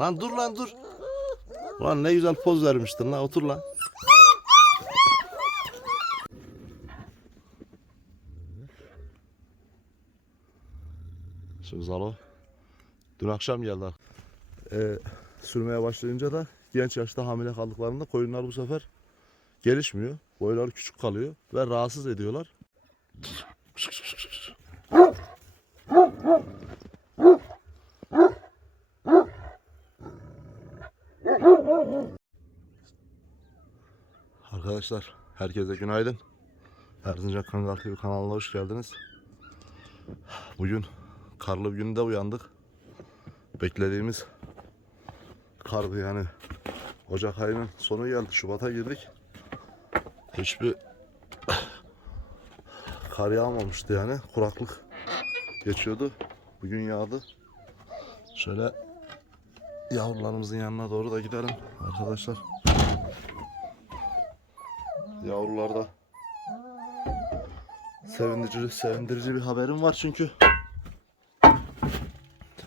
Lan dur lan dur. Lan ne güzel poz vermiştin lan otur lan. Şu Zalo dün akşam geldi. Ee, sürmeye başlayınca da genç yaşta hamile kaldıklarında koyunlar bu sefer gelişmiyor. Boyları küçük kalıyor ve rahatsız ediyorlar. Arkadaşlar herkese günaydın. Erzincan Kangal TV kanalına hoş geldiniz. Bugün karlı bir günde uyandık. Beklediğimiz kardı yani. Ocak ayının sonu geldi. Şubat'a girdik. Hiçbir kar yağmamıştı yani. Kuraklık geçiyordu. Bugün yağdı. Şöyle yavrularımızın yanına doğru da gidelim arkadaşlar. Yavrularda sevindirici, sevindirici bir haberim var çünkü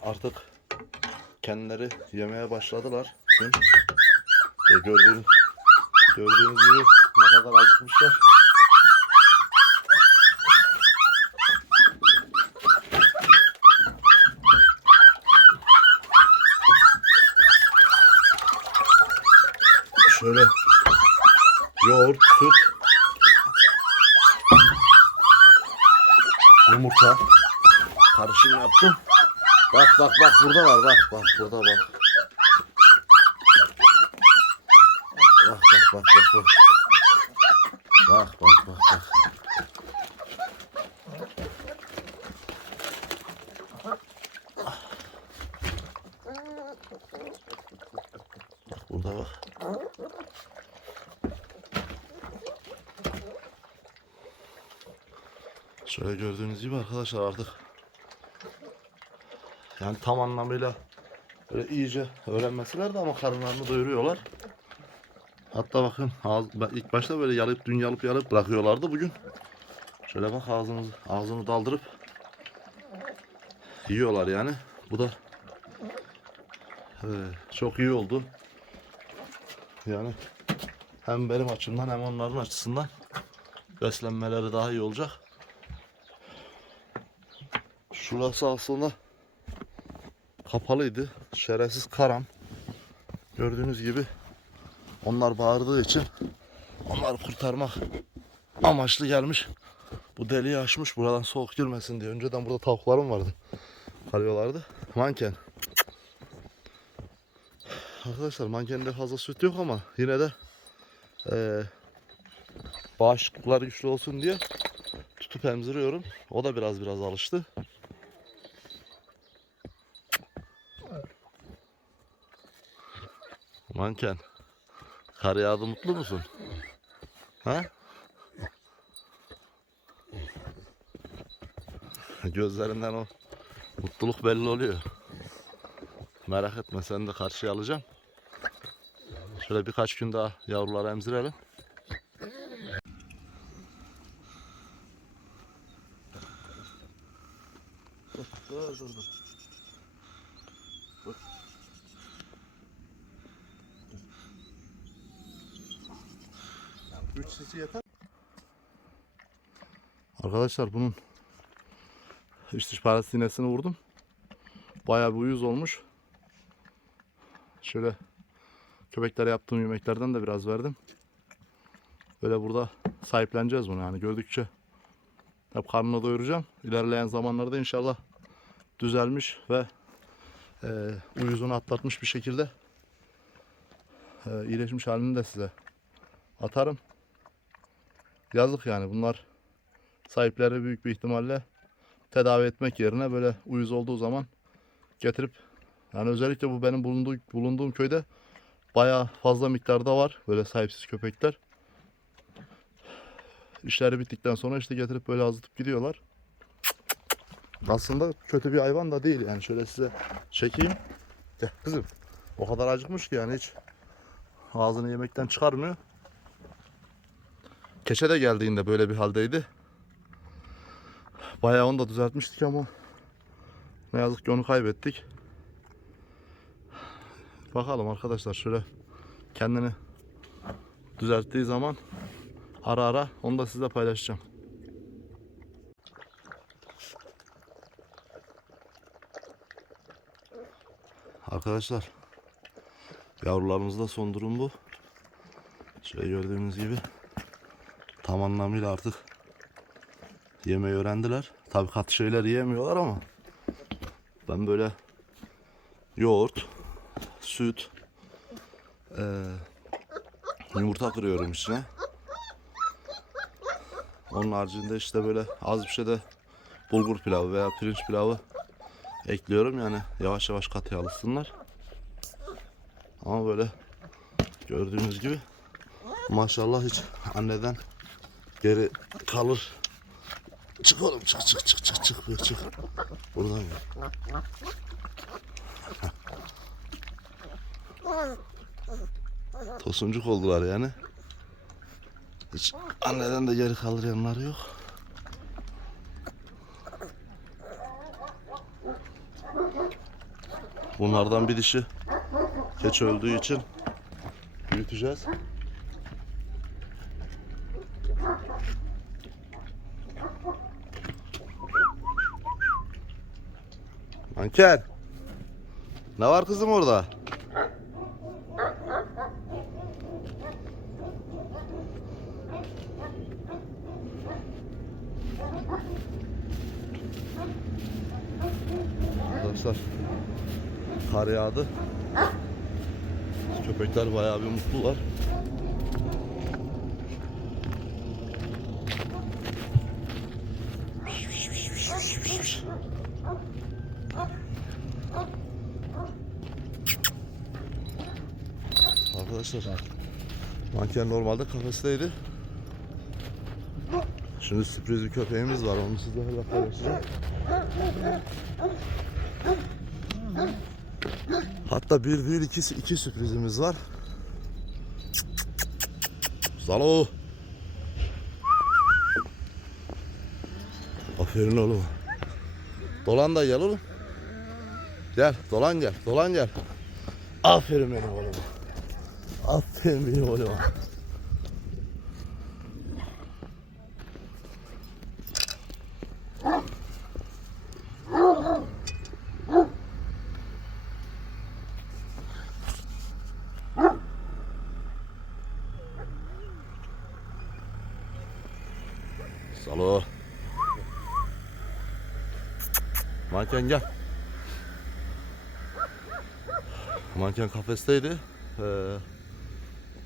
artık kendileri yemeye başladılar. Dün. Gördüğünüz, gördüğünüz gibi ne kadar acıkmışlar. Şöyle yoğurt, süt, yumurta karışım yaptım. Bak bak bak burada var bak bak burada bak. Bak bak bak bak bak. Bak bak bak bak. Burada bak. Şöyle gördüğünüz gibi arkadaşlar artık yani tam anlamıyla böyle iyice öğrenmeseler de ama karınlarını doyuruyorlar. Hatta bakın ilk başta böyle yalayıp dün yalıp yalıp bırakıyorlardı bugün. Şöyle bak ağzını, ağzını daldırıp yiyorlar yani. Bu da çok iyi oldu. Yani hem benim açımdan hem onların açısından beslenmeleri daha iyi olacak. Şurası aslında kapalıydı. Şerefsiz karan. Gördüğünüz gibi onlar bağırdığı için onları kurtarmak amaçlı gelmiş. Bu deliği açmış buradan soğuk girmesin diye. Önceden burada tavuklarım vardı. Kalıyorlardı. Manken. Arkadaşlar mankende fazla süt yok ama yine de eee bağışıklıklar güçlü olsun diye tutup emziriyorum. O da biraz biraz alıştı. Manken. Kar yağdı mutlu musun? Ha? Gözlerinden o mutluluk belli oluyor. Merak etme seni de karşıya alacağım. Şöyle birkaç gün daha yavruları emzirelim. Dur dur dur. Üç sesi yeter. Arkadaşlar bunun iç dış parazit iğnesini vurdum. Bayağı bir uyuz olmuş. Şöyle köpeklere yaptığım yemeklerden de biraz verdim. Böyle burada sahipleneceğiz bunu yani gördükçe hep karnını doyuracağım. İlerleyen zamanlarda inşallah düzelmiş ve e, uyuzunu atlatmış bir şekilde e, iyileşmiş halini de size atarım. Yazık yani bunlar sahipleri büyük bir ihtimalle tedavi etmek yerine böyle uyuz olduğu zaman getirip yani özellikle bu benim bulunduğu, bulunduğum köyde bayağı fazla miktarda var böyle sahipsiz köpekler. İşleri bittikten sonra işte getirip böyle azıtıp gidiyorlar. Aslında kötü bir hayvan da değil yani şöyle size çekeyim. Gel kızım. O kadar acıkmış ki yani hiç ağzını yemekten çıkarmıyor. Keçe de geldiğinde böyle bir haldeydi. Bayağı onu da düzeltmiştik ama ne yazık ki onu kaybettik. Bakalım arkadaşlar şöyle kendini düzelttiği zaman ara ara onu da sizle paylaşacağım. Arkadaşlar yavrularımızda son durum bu. Şöyle gördüğünüz gibi tam anlamıyla artık yemeği öğrendiler. Tabii katı şeyler yiyemiyorlar ama ben böyle yoğurt, süt, eee, yumurta kırıyorum içine. Onun haricinde işte böyle az bir şey de bulgur pilavı veya pirinç pilavı ekliyorum yani yavaş yavaş katıya alışsınlar. Ama böyle gördüğünüz gibi maşallah hiç anneden geri kalır. Çık oğlum çık çık çık çık çık çık. Buradan gel. Tosuncuk oldular yani. Hiç anneden de geri kalır yanları yok. Bunlardan bir dişi geç öldüğü için büyüteceğiz. Manken. Ne var kızım orada? Arkadaşlar kar yağdı. Köpekler bayağı bir mutlular. Arkadaşlar manken normalde kafesteydi. Şimdi sürpriz bir köpeğimiz var onu sizlerle paylaşacağım. Hatta bir değil iki, iki sürprizimiz var. Zalo. Aferin oğlum. Dolan da gel oğlum. Gel dolan gel dolan gel. Aferin benim oğlum. Aferin benim oğlum. Salo. Manken gel. Manken kafesteydi. Ee,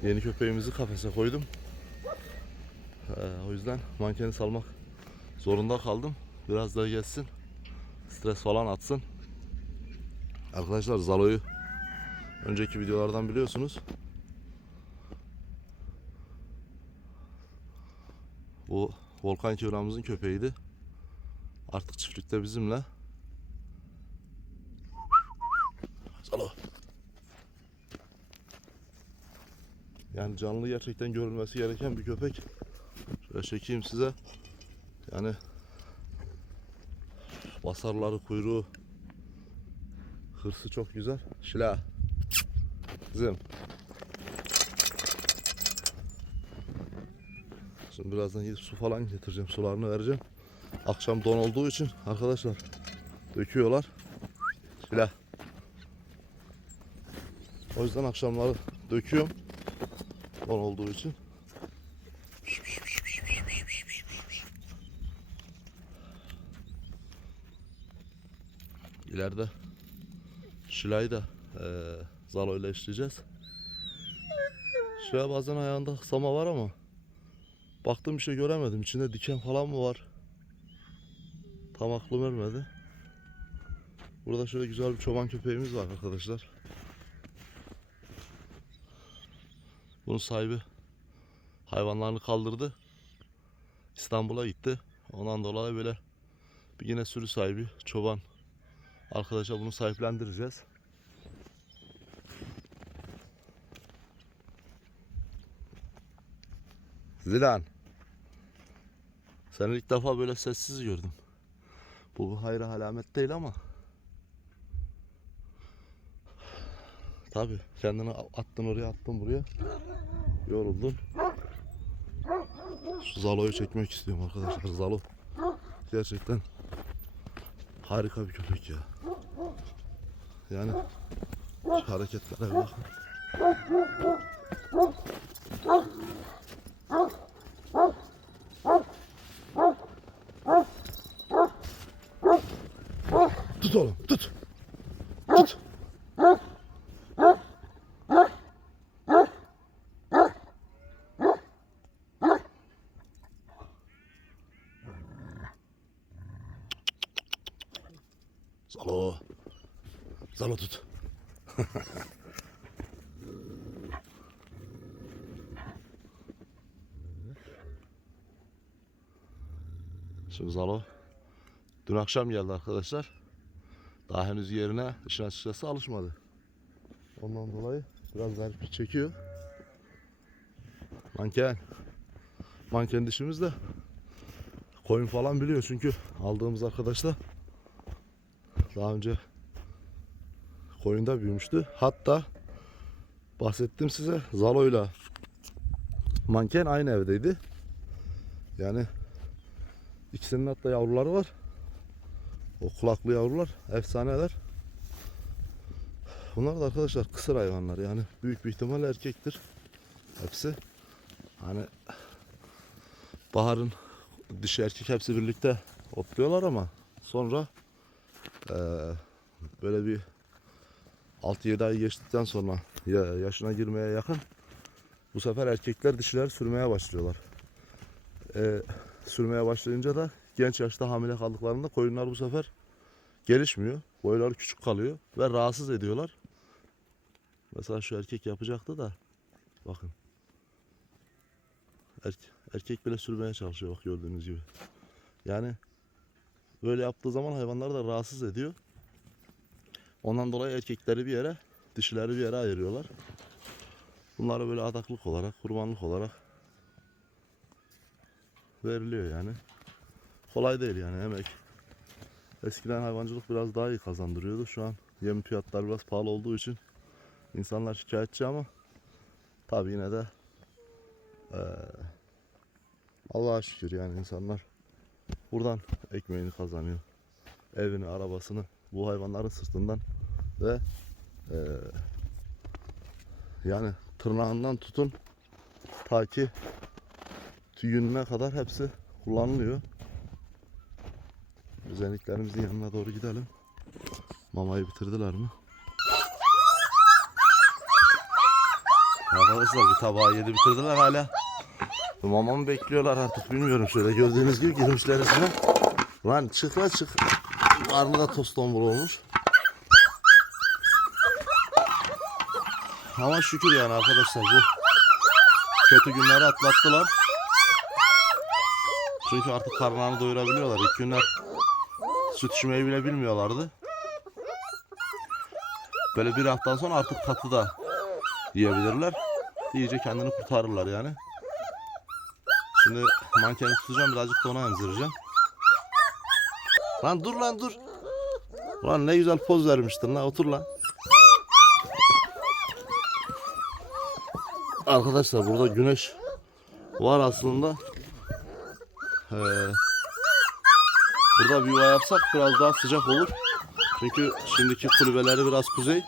yeni köpeğimizi kafese koydum. Ee, o yüzden mankeni salmak zorunda kaldım. Biraz daha geçsin. Stres falan atsın. Arkadaşlar Zalo'yu önceki videolardan biliyorsunuz. Bu Volkan Kıvram'ımızın köpeğiydi. Artık çiftlikte bizimle. Salo. Yani canlı gerçekten görülmesi gereken bir köpek. Şöyle çekeyim size. Yani basarları, kuyruğu, hırsı çok güzel. Şila. Kızım. Şimdi birazdan gidip su falan getireceğim. Sularını vereceğim. Akşam don olduğu için arkadaşlar döküyorlar. Silah. O yüzden akşamları döküyorum. Don olduğu için. İleride Şilay'ı da eee Zalo işleyeceğiz. Şilay bazen ayağında kısama var ama Baktım bir şey göremedim. İçinde diken falan mı var? Tam aklım ermedi. Burada şöyle güzel bir çoban köpeğimiz var arkadaşlar. Bunun sahibi hayvanlarını kaldırdı. İstanbul'a gitti. Ondan dolayı böyle bir yine sürü sahibi çoban arkadaşa bunu sahiplendireceğiz. Zilan. Seni ilk defa böyle sessiz gördüm. Bu bir hayra alamet değil ama. Tabi kendini attın oraya attın buraya. Yoruldun. Şu Zalo'yu çekmek istiyorum arkadaşlar. Zalo gerçekten harika bir köpek ya. Yani şu hareketlere bakın. Tut oğlum tut. Tut. Zalo. Zalo tut. Şimdi Zalo dün akşam geldi arkadaşlar. Daha henüz yerine işin açıkçası alışmadı. Ondan dolayı biraz garip çekiyor. Manken. Manken dişimiz de koyun falan biliyor çünkü aldığımız arkadaş da daha önce koyunda büyümüştü. Hatta bahsettim size Zalo'yla manken aynı evdeydi. Yani ikisinin hatta yavruları var. O kulaklı yavrular efsaneler. Bunlar da arkadaşlar kısır hayvanlar yani büyük bir ihtimalle erkektir. Hepsi. Hani baharın dişi erkek hepsi birlikte otluyorlar ama sonra eee, böyle bir 6-7 ay geçtikten sonra ya- yaşına girmeye yakın bu sefer erkekler dişiler sürmeye başlıyorlar. Eee, sürmeye başlayınca da genç yaşta hamile kaldıklarında koyunlar bu sefer gelişmiyor. Boyları küçük kalıyor ve rahatsız ediyorlar. Mesela şu erkek yapacaktı da bakın. Erke- erkek bile sürmeye çalışıyor bak gördüğünüz gibi. Yani böyle yaptığı zaman hayvanları da rahatsız ediyor. Ondan dolayı erkekleri bir yere, dişileri bir yere ayırıyorlar. Bunları böyle adaklık olarak, kurbanlık olarak veriliyor yani. Kolay değil yani emek. Eskiden hayvancılık biraz daha iyi kazandırıyordu. Şu an yem fiyatları biraz pahalı olduğu için insanlar şikayetçi ama tabi yine de eee Allah'a şükür yani insanlar buradan ekmeğini kazanıyor. Evini, arabasını bu hayvanların sırtından ve eee, yani tırnağından tutun ta ki tüyününe kadar hepsi kullanılıyor. Özelliklerimizin yanına doğru gidelim. Mamayı bitirdiler mi? Arkadaşlar bir tabağı yedi bitirdiler hala. Mamamı bekliyorlar artık bilmiyorum şöyle gördüğünüz gibi girmişler içine. Lan çık lan çık. Karnı da toz olmuş. Ama şükür yani arkadaşlar bu kötü günleri atlattılar. Çünkü artık karnlarını doyurabiliyorlar. İlk günler süt içmeyi bile bilmiyorlardı. Böyle bir haftadan sonra artık katı da yiyebilirler. İyice kendini kurtarırlar yani. Şimdi mankeni tutacağım birazcık da ona emzireceğim. Lan dur lan dur. Lan ne güzel poz vermiştin lan otur lan. Arkadaşlar burada güneş var aslında. Ee, burada bir yuva yapsak biraz daha sıcak olur. Çünkü şimdiki kulübeleri biraz kuzey.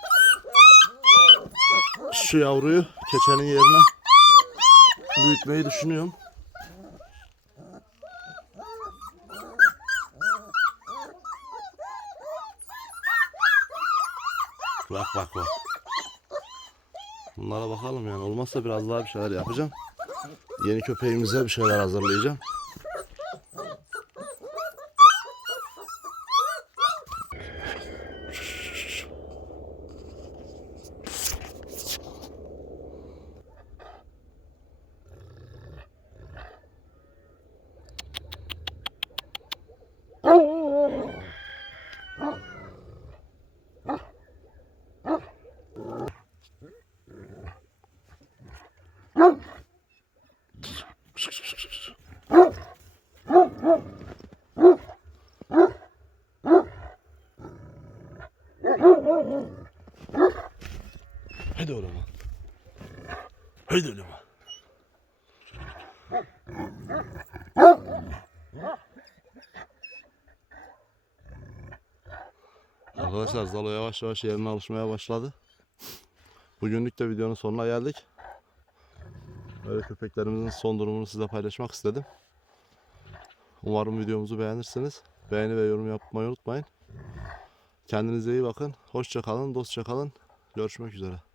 Şu yavruyu keçenin yerine büyütmeyi düşünüyorum. Bak bak bak. Bunlara bakalım yani. Olmazsa biraz daha bir şeyler yapacağım. Yeni köpeğimize bir şeyler hazırlayacağım. Haydi oğlum. Haydi oğlum. Arkadaşlar Zalo yavaş yavaş yerine alışmaya başladı. Bugünlük de videonun sonuna geldik. Böyle köpeklerimizin son durumunu size paylaşmak istedim. Umarım videomuzu beğenirsiniz. Beğeni ve yorum yapmayı unutmayın. Kendinize iyi bakın. Hoşça kalın, dostça kalın. Görüşmek üzere.